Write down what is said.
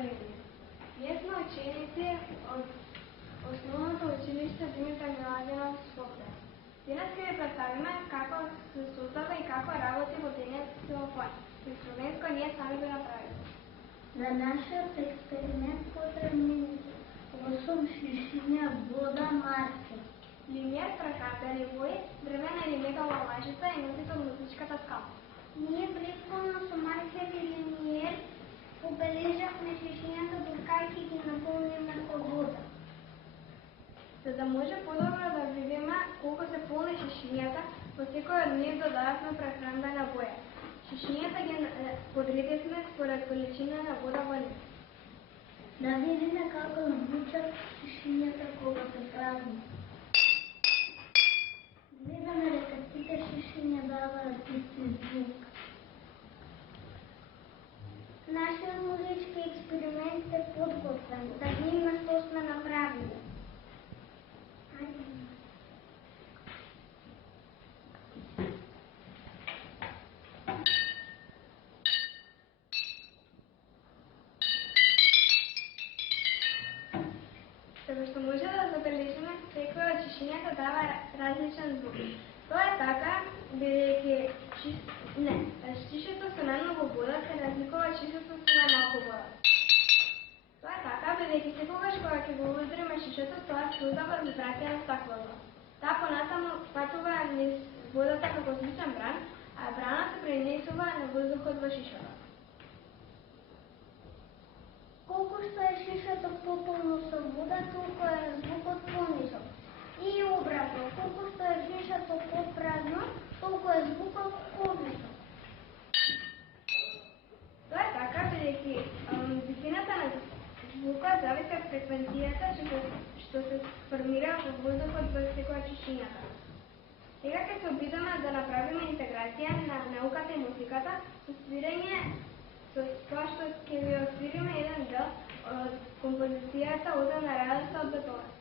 Slovenije. Ние сме ученици от Основното училище Димитар Миладинов в Скопје. Денес ќе ви представиме како се создава и како работи водениот ксилофон. Инструмент кој ние сами го направиме. За нашиот експеримент потребни 8 шишиња вода марке, Лимиер, прекапени бои, дрвена или метална лажица и носител музичката скала. ние предходно со маркер и лимиер обележавме шишињата докајќи ги наполниме со вода. За да може подобро да видиме колку се полни шишињата, во секој од нив додававме прехранбена боја. Шишињата ги подредивме според количина на вода во нив. Да видиме како звучат шишињата кога се празни. Гледаме дека сите шишиња даваат исти звук. Нашиот музички експеримент е подготвен, да видиме што сме направили. Како што може да забележиме, секој од шишињата дава различен звук. Тоа е така, бидејќи шишето со најмногу вода се разликува од шишето со најмалку вода. Тоа е така, бидејќи секогаш кога ќе го удриме шишето, тоа создава вибрација на стаклото. Таа понатаму патува низ водата како звучен бран, а бранот се пренесува на воздухот во шишето. Колку што е шишето пополно со вода, толку е звукот понисок. И обратно, колку што е шишето попразно, толку е звукот повисок. Тоа е така, бидејќи висината на звукот зависи од фреквенцијата што се формира во воздухот во секоја од шишињата. Сега ќе се обидеме да направиме интеграција на науката и музиката со свирење со тоа што ќе ви освириме еден дел од композицијата Ода на радоста од Бетовен.